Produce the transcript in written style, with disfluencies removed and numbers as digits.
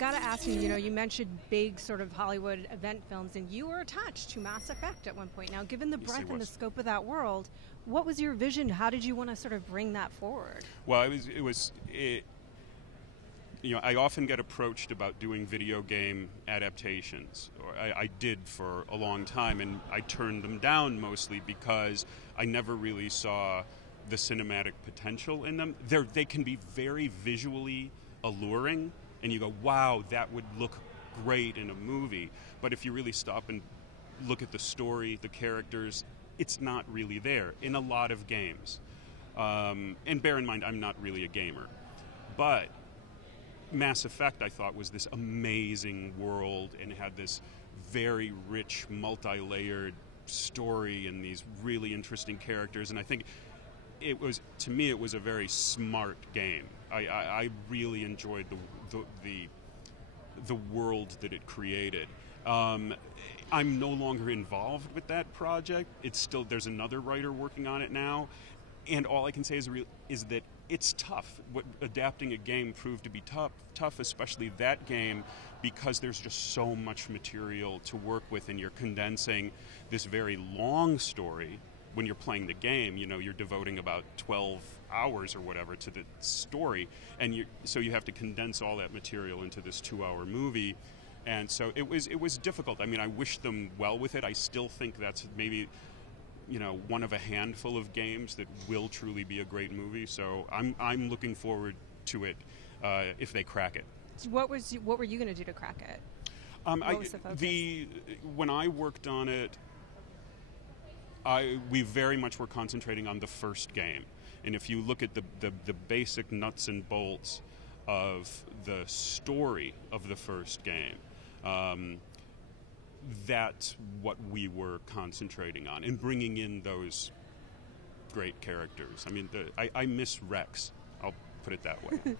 got to ask you, you know, you mentioned big sort of Hollywood event films, and you were attached to Mass Effect at one point. Now, given the breadth and the scope of that world, what was your vision? How did you want to sort of bring that forward? Well, you know, I often get approached about doing video game adaptations. Or I did for a long time, and I turned them down mostly because I never really saw the cinematic potential in them. They can be very visually alluring, and you go, wow, that would look great in a movie. But if you really stop and look at the story, the characters, it's not really there in a lot of games. And bear in mind, I'm not really a gamer. But Mass Effect, I thought, was this amazing world and had this very rich, multi-layered story and these really interesting characters. And I think it was, to me, it was a very smart game. I really enjoyed the world that it created. I'm no longer involved with that project. It's still, there's another writer working on it now. And all I can say is that it's tough. Adapting a game proved to be tough, especially that game, because there's just so much material to work with, and you're condensing this very long story. When you're playing the game, you know, you're devoting about 12 hours or whatever to the story, and so you have to condense all that material into this 2-hour movie. And so it was difficult. I mean, I wish them well with it. I still think that's maybe, you know, one of a handful of games that will truly be a great movie. So I'm looking forward to it if they crack it. What were you going to do to crack it? What was the focus? When I worked on it, we very much were concentrating on the first game. And if you look at the basic nuts and bolts of the story of the first game, that's what we were concentrating on, and bringing in those great characters. I mean, I miss Rex. I'll put it that way.